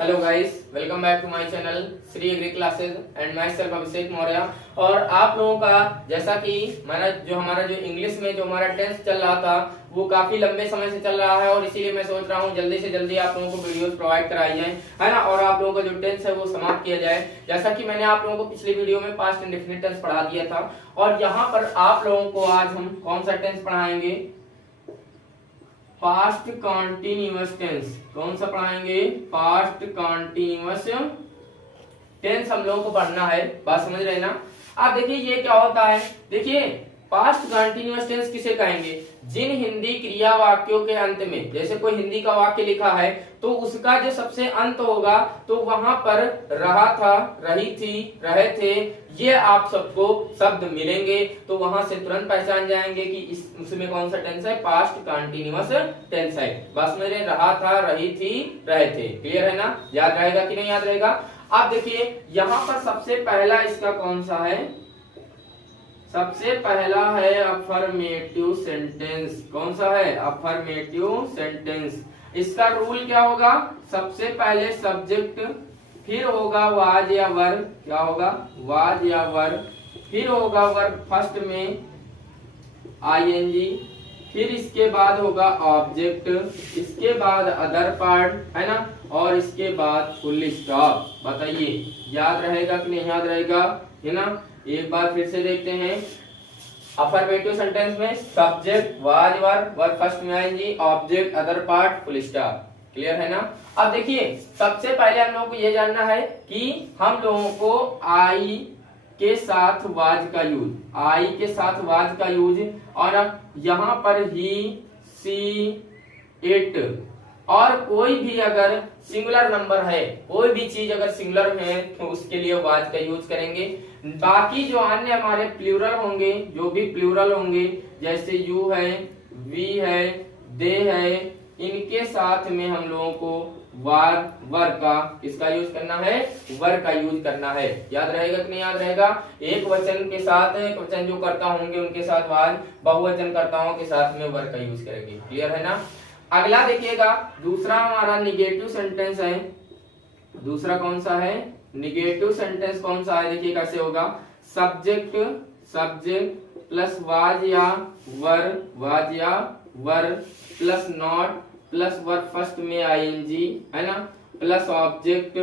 Hello guys, welcome back to my channel Shri agri classes and myself Abhishek Maurya. और आप लोगों का जैसा कि हमारा जो इंग्लिश में जो हमारा टेंस चल रहा था वो काफी लंबे समय से चल रहा है और इसीलिए मैं सोच रहा हूँ जल्दी से जल्दी आप लोगों को वीडियोस प्रोवाइड कराई जाए, है ना, और आप लोगों का जो टेंस है वो समाप्त किया जाए। जैसा कि मैंने आप लोगों को पिछली वीडियो में पास्ट इंडेफिनिट टेंस पढ़ा दिया था और यहाँ पर आप लोगों को आज हम कौन सा टेंस पढ़ाएंगे? Past continuous tense. कौन सा पढ़ाएंगे? पास्ट कॉन्टिन्यूअस टेंस हम लोगों को पढ़ना है। बात समझ रहे ना? आप देखिए ये क्या होता है। देखिए पास्ट कॉन्टिन्यूअस टेंस किसे कहेंगे? जिन हिंदी क्रिया वाक्यों के अंत में, जैसे कोई हिंदी का वाक्य लिखा है तो उसका जो सबसे अंत होगा तो वहां पर रहा था, रही थी, रहे थे, ये आप सबको शब्द मिलेंगे तो वहां से तुरंत पहचान जाएंगे कि उसमें कौन सा टेंस है? पास्ट कॉन्टिन्यूअस टेंस है। बस मेरे रहा था, रही थी, रहे थे। क्लियर है ना? याद रहेगा कि नहीं याद रहेगा? आप देखिए यहाँ पर सबसे पहला इसका कौन सा है? सबसे पहला है अफर्मेटिव सेंटेंस। कौन सा है? Affirmative sentence. इसका रूल क्या होगा? सबसे पहले सब्जेक्ट, फिर होगा वाज या वर। क्या होगा? वाज या वर। फिर होगा वर्ब फर्स्ट में आईएनजी, फिर इसके बाद होगा ऑब्जेक्ट, इसके बाद अदर पार्ट, है ना, और इसके बाद फुल स्टॉप। बताइए याद रहेगा कि नहीं याद रहेगा? है ना? एक बार फिर से देखते हैं। अफर्मेटिव सेंटेंस में subject was were, verb first में आएंगी, object other part full stop. Clear है ना? अब देखिए सबसे पहले हम लोगों को ये जानना है कि हम लोगों को आई के साथ वाज का यूज, आई के साथ वाज का यूज, और यहाँ पर ही, सी, इट, और कोई भी अगर सिंगुलर नंबर है, कोई भी चीज अगर सिंगुलर में है तो उसके लिए वाज का यूज करेंगे। बाकी जो अन्य हमारे प्लूरल होंगे, जो भी प्लूरल होंगे, जैसे यू है, वी है, दे है, इनके साथ में हम लोगों को वर का किसका यूज करना है? वर का यूज करना है। याद रहेगा कि नहीं याद रहेगा? एक वचन के साथ, एक वचन जो कर्ता होंगे उनके साथ वाज, बहुवचन कर्ताओं के साथ में वर का यूज करेंगे। क्लियर है ना? अगला देखिएगा, दूसरा हमारा निगेटिव सेंटेंस है। दूसरा कौन सा है? निगेटिव सेंटेंस कौन सा है? देखिए कैसे होगा। सब्जेक्ट, सब्जेक्ट प्लस वाज या वर, वाज या were, plus not, plus verb first में आईएनजी, है ना, plus object,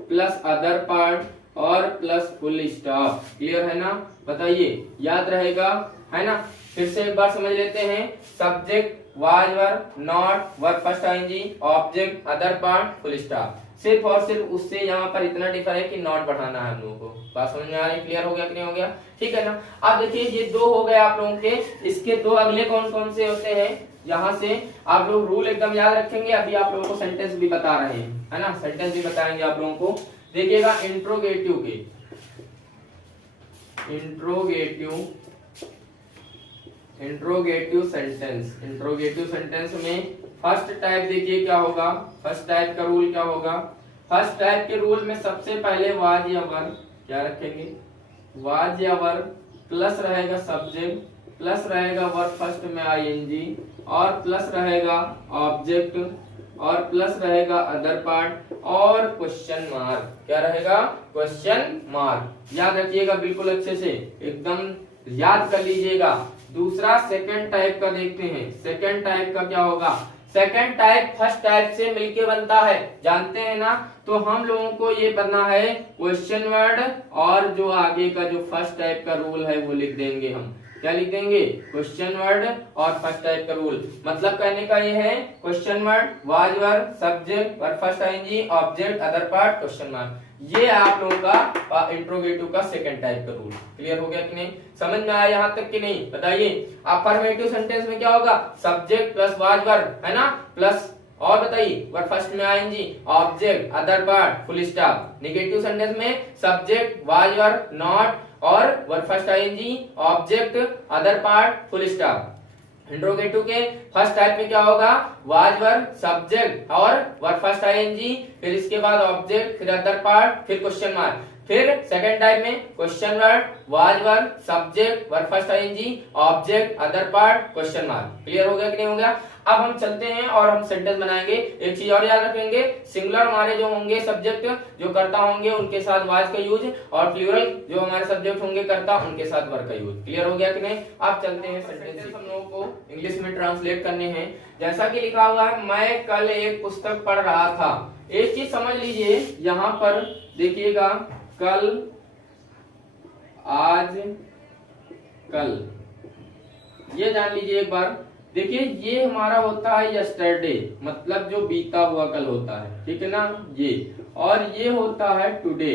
plus other part और प्लस फुल स्टॉप। क्लियर है ना? बताइए याद रहेगा? है ना? फिर से एक बार समझ लेते हैं। Subject was were, not, verb first I N G, object other part full stop. सिर्फ और सिर्फ उससे यहाँ पर इतना डिफर है कि नॉट बढ़ाना है हम लोगों को। बात समझ में आ रही? क्लियर हो गया कि नहीं हो गया? ठीक है ना? अब देखिए ये दो हो गए आप लोगों के। इसके दो अगले कौन कौन से होते हैं? यहाँ से आप लोग रूल एकदम याद रखेंगे। अभी आप लोगों को सेंटेंस भी बता रहे हैं, है ना, सेंटेंस भी बताएंगे आप लोगों को। देखिएगा इंट्रोगेटिव के, इंट्रोगेटिव सेंटेंस, इंट्रोगेटिव सेंटेंस में फर्स्ट टाइप देखिए क्या होगा। फर्स्ट टाइप का रूल क्या होगा? फर्स्ट टाइप के रूल में सबसे पहले वाज या वर क्या रखेंगे? वाज या वर, प्लस रहेगा सब्जेक्ट, प्लस रहेगा वर्ब फर्स्ट में आईएनजी, और प्लस रहेगा ऑब्जेक्ट, और प्लस रहेगा अदर पार्ट और क्वेश्चन मार्क। क्या रहेगा? Question mark. याद रखिएगा बिल्कुल अच्छे से, एकदम याद कर लीजिएगा। दूसरा सेकंड टाइप का देखते हैं। सेकंड टाइप का क्या होगा? सेकंड टाइप फर्स्ट टाइप से मिलके बनता है, जानते हैं ना? तो हम लोगों को ये बनना है क्वेश्चन वर्ड, और जो आगे का जो फर्स्ट टाइप का रूल है वो लिख देंगे हम। क्या लिख देंगे? क्वेश्चन वर्ड और फर्स्ट टाइप का रूल। मतलब कहने का ये है question word, was were, subject, verb first I N G, object other part, question mark. ये आप लोगों का इंट्रोगेटिव का सेकंड टाइप का रूल। क्लियर हो गया कि नहीं? समझ में आया यहाँ तक कि नहीं? बताइए। अफर्मेटिव सेंटेंस में क्या होगा? सब्जेक्ट प्लस वाज वर, है ना, प्लस, और बताइए, वर्ब फर्स्ट में आएंगी, object other part full stop. Negative sentence में सब्जेक्ट वाज वर, नॉट, और verb first I N G, object other part full stop. Interrogative के फर्स्ट टाइप में क्या होगा? वाज वर, सब्जेक्ट और वर्ब फर्स्ट आईएनजी, फिर इसके बाद ऑब्जेक्ट, फिर अदर पार्ट, फिर क्वेश्चन मार्क। फिर सेकंड टाइप में question word, was verb, subject, verb first I N G, object, other part, question mark. Clear हो गया कि नहीं हो गया? अब हम चलते हैं और हम सेंटेंस बनाएंगे। एक चीज और याद रखेंगे, सिंगुलर हमारे जो होंगे सब्जेक्ट जो करता होंगे उनके साथ वाज का यूज, और प्लूरल जो हमारे सब्जेक्ट होंगे करता उनके साथ वर्ब का यूज। क्लियर हो गया कि नहीं? अब चलते हैं सेंटेंस हम लोगों को इंग्लिश में ट्रांसलेट करने हैं। जैसा कि लिखा हुआ है, मैं कल एक पुस्तक पढ़ रहा था। एक चीज समझ लीजिए, यहाँ पर देखिएगा, कल, आज, कल, ये जान लीजिए एक बार। देखिए ये हमारा होता है यस्टरडे, मतलब जो बीता हुआ कल होता है, ठीक है ना ये, और ये होता है टुडे,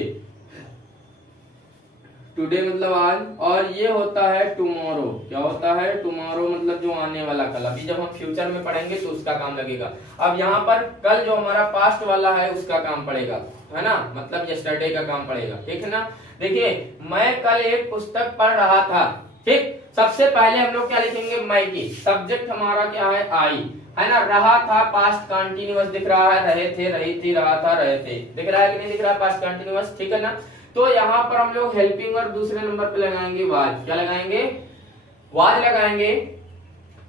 टुडे मतलब आज, और ये होता है टुमारो। क्या होता है? टुमारो मतलब जो आने वाला कल। अभी जब हम फ्यूचर में पढ़ेंगे तो उसका काम लगेगा। अब यहाँ पर कल जो हमारा पास्ट वाला है उसका काम पड़ेगा, है ना, मतलब यस्टरडे का काम पड़ेगा, ठीक है ना। देखिए मैं कल एक पुस्तक पढ़ रहा था, ठीक। सबसे पहले हम लोग क्या लिखेंगे? मैं की। सब्जेक्ट हमारा क्या है? आई, है ना। रहा था पास्ट कंटिन्यूअस दिख रहा है, रहे थे, रही थी, रहा था, रहे थे, दिख रहा है कि नहीं दिख रहा है? पास्ट कंटिन्यूअस, ठीक है ना। तो यहाँ पर हम लोग हेल्पिंग और दूसरे नंबर पे लगाएंगे वाज। क्या लगाएंगे? वाज लगाएंगे।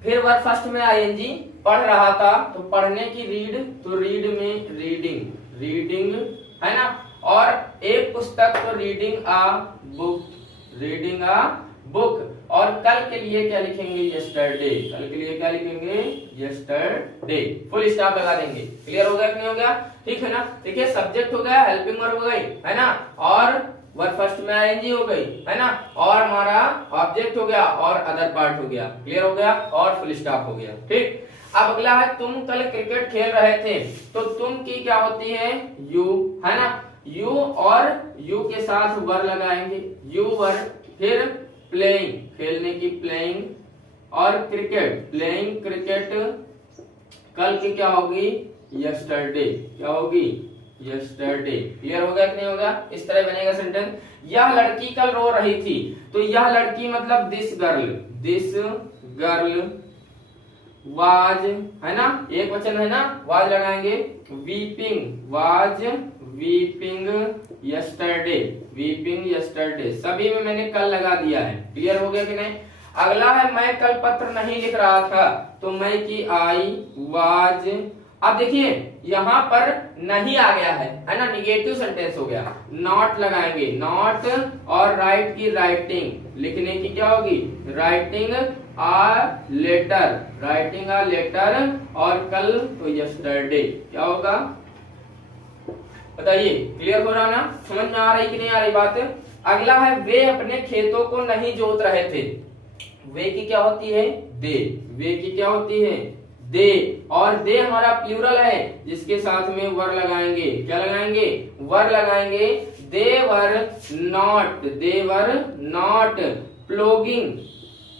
फिर वर्ब फर्स्ट में आईएनजी, पढ़ रहा था तो पढ़ने की रीड, तो रीड में रीडिंग, रीडिंग, है ना। और एक पुस्तक तो रीडिंग आ बुक, रीडिंग आ बुक। और कल के लिए क्या लिखेंगे? यस्टरडे। कल के लिए क्या लिखेंगे? यस्टरडे। फुल स्टॉप लगा देंगे। क्लियर हो गया कि नहीं हो गया? ठीक है ना। देखिए सब्जेक्ट हो गया, हेल्पिंग वर्ब हो गई, है ना, और वर्ब फर्स्ट में आईएनजी हो गई, है ना, और हमारा ऑब्जेक्ट हो गया, और अदर पार्ट हो गया। क्लियर हो गया? और फुल स्टॉप हो गया, ठीक। अब अगला है, तुम कल क्रिकेट खेल रहे थे। तो तुम की क्या होती है? यू, है ना। यू, और यू के साथ वर लगाएंगे, यू वर। फिर प्लेइंग, खेलने की प्लेइंग, और क्रिकेट, प्लेइंग क्रिकेट। कल की क्या होगी? यस्टरडे। क्या होगी? यस्टरडे। क्लियर हो गया कि नहीं होगा? इस तरह बनेगा सेंटेंस। यह लड़की कल रो रही थी। तो यह लड़की मतलब this girl, this girl was, है ना, एक वचन है ना, वाज लगाएंगे। Weeping, was weeping yesterday, weeping yesterday. सभी में मैंने कल लगा दिया है। क्लियर हो गया कि नहीं? अगला है, मैं कल पत्र नहीं लिख रहा था। तो मैं की आई वाज। अब देखिए यहाँ पर नहीं आ गया है ना, निगेटिव सेंटेंस हो गया। नॉट लगाएंगे, नॉट, और राइट की राइटिंग, लिखने की क्या होगी? Writing a letter, writing a letter, और कल तो यस्टरडे। क्या होगा बताइए? क्लियर हो रहा ना? समझ में आ रही कि नहीं आ रही बात? अगला है, वे अपने खेतों को नहीं जोत रहे थे। वे की क्या होती है? दे। वे की क्या होती है? दे। और दे हमारा प्लूरल है, जिसके साथ में वर लगाएंगे। क्या लगाएंगे? वर लगाएंगे। They were not, they were not ploughing.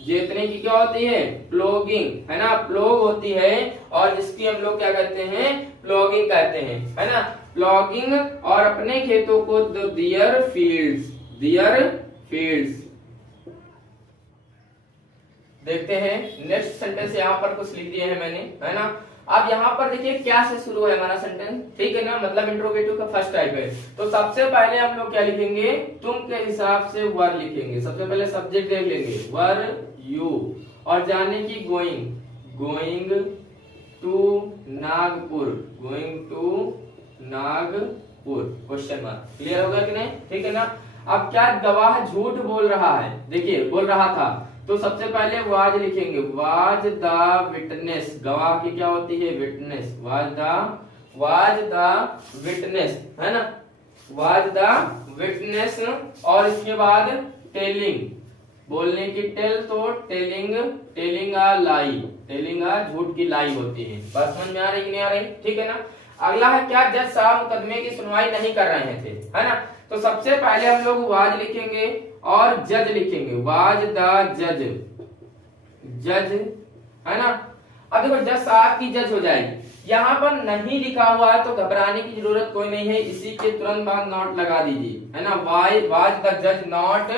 जोतने की क्या होती है? प्लोगिंग, है ना, प्लोग होती है, और जिसकी हम लोग क्या कहते हैं? प्लोगिंग कहते हैं, है ना, प्लॉगिंग। और अपने खेतों को दियर फील्ड्स, दियर फील्ड्स। देखते हैं नेक्स्ट सेंटेंस, यहाँ पर कुछ लिख दिए हैं मैंने, है ना। अब यहाँ पर देखिए क्या से शुरू है हमारा सेंटेंस, ठीक है ना, मतलब इंट्रोगेटिव का फर्स्ट टाइप है। तो सबसे पहले हम लोग क्या लिखेंगे? तुम के हिसाब से वर लिखेंगे। सबसे पहले सब्जेक्ट देख लेंगे, वर यू, और जाने की going, going to Nagpur, going to Nagpur, question mark. Clear होगा कि नहीं? ठीक है ना। अब क्या गवाह झूठ बोल रहा है? देखिए बोल रहा था, तो सबसे पहले वाज लिखेंगे, वाज द विटनेस। गवाह की क्या होती है? विटनेस। वाज द विटनेस, है ना, वाज द विटनेस। और इसके बाद टेलिंग, बोलने की टेल, तो टेलिंग, टेलिंग आ लाई, टेलिंग आ झूठ की लाई होती है। बात समझ में आ रही कि नहीं आ रही? ठीक है ना। अगला है, क्या जज साहब मुकदमे की सुनवाई नहीं कर रहे थे, है ना। तो सबसे पहले हम लोग वाज लिखेंगे और जज लिखेंगे, वाज द जज, जज, है ना। अब देखो जज साहब की जज हो जाएगी। यहाँ पर नहीं लिखा हुआ है तो घबराने की जरूरत कोई नहीं है, इसी के तुरंत बाद नॉट लगा दीजिए, है ना। वाज द जज नॉट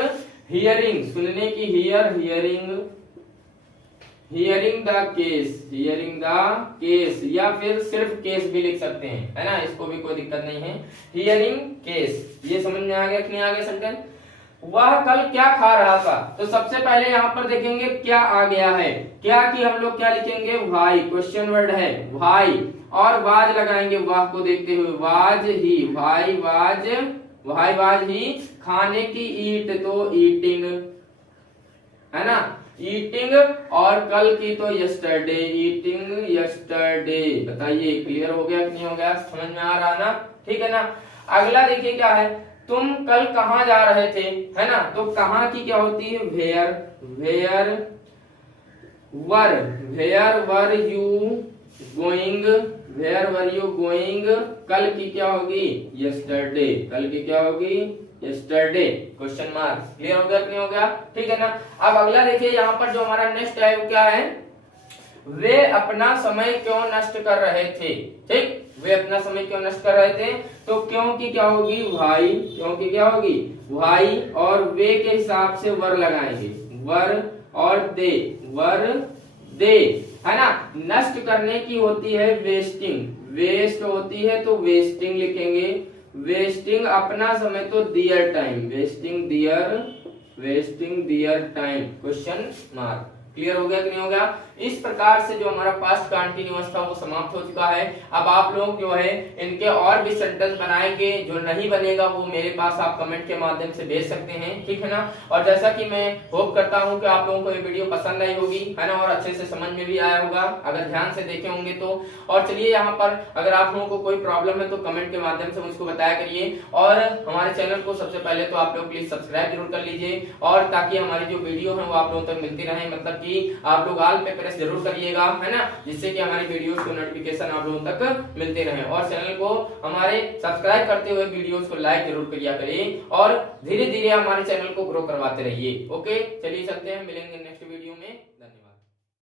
हियरिंग, सुनने की here, hearing, hearing the case, hearing the case, या फिर सिर्फ केस भी लिख सकते हैं, है ना, इसको भी कोई दिक्कत नहीं है। हियरिंग केस, ये समझ में आ गया कि नहीं आ गया सेंटेंस। वह कल क्या खा रहा था, तो सबसे पहले यहाँ पर देखेंगे क्या आ गया है, क्या की हम लोग क्या लिखेंगे, वाई, क्वेश्चन वर्ड है वाई, और वाज लगाएंगे वाह को देखते हुए, was he, why was, why was he, खाने की ईट तो ईटिंग, है ना, ईटिंग, और कल की तो यस्टरडे, ईटिंग यस्टरडे। बताइए क्लियर हो गया कि नहीं हो गया, समझ में आ रहा ना, ठीक है ना। अगला देखिए क्या है, तुम कल कहाँ जा रहे थे, है ना, तो कहाँ की क्या होती है, where, where were, where were you going, where were you going, कल की क्या होगी, यस्टरडे, कल की क्या होगी, यस्टरडे, क्वेश्चन मार्क। क्लियर हो गया कि नहीं हो गया, ठीक है ना। अब अगला देखिए यहाँ पर जो हमारा नेक्स्ट है वो क्या है, वे अपना समय क्यों नष्ट कर रहे थे, ठीक, वे अपना समय क्यों नष्ट कर रहे थे, तो क्यों की क्या होगी, भाई, क्यों की क्या होगी, भाई, और वे के हिसाब से वर लगाएंगे, वर, और दे, वर दे, है ना। नष्ट करने की होती है वेस्टिंग, वेस्ट होती है तो वेस्टिंग लिखेंगे, वेस्टिंग अपना समय तो दियर टाइम, वेस्टिंग दियर, वेस्टिंग दियर टाइम, क्वेश्चन मार्क। क्लियर हो गया कि नहीं हो गया। इस प्रकार से जो हमारा पास्ट कंटीन्यूअस था वो समाप्त हो चुका है। अब आप लोग जो है इनके और भी सेंटेंस बनाएंगे, जो नहीं बनेगा वो मेरे पास आप कमेंट के माध्यम से भेज सकते हैं, ठीक है ना। और जैसा कि मैं होप करता हूं कि आप लोगों को ये वीडियो पसंद आई होगी, है ना, और अच्छे से समझ में भी आया होगा अगर ध्यान से देखे होंगे तो। और चलिए यहाँ पर अगर आप लोगों को कोई प्रॉब्लम है तो कमेंट के माध्यम से मुझको बताया करिए, और हमारे चैनल को सबसे पहले तो आप लोग प्लीज सब्सक्राइब जरूर कर लीजिए, और ताकि हमारी जो वीडियो है वो आप लोगों तक मिलती रहे, मतलब कि आप लोग ऑल पे प्रेस जरूर करिएगा, है ना, जिससे कि हमारी वीडियोस को नोटिफिकेशन आप लोगों तक मिलते रहे। और चैनल को हमारे सब्सक्राइब करते हुए वीडियोस को लाइक जरूर किया करिए, और धीरे धीरे हमारे चैनल को ग्रो करवाते रहिए। ओके, चलिए चलते हैं, मिलेंगे।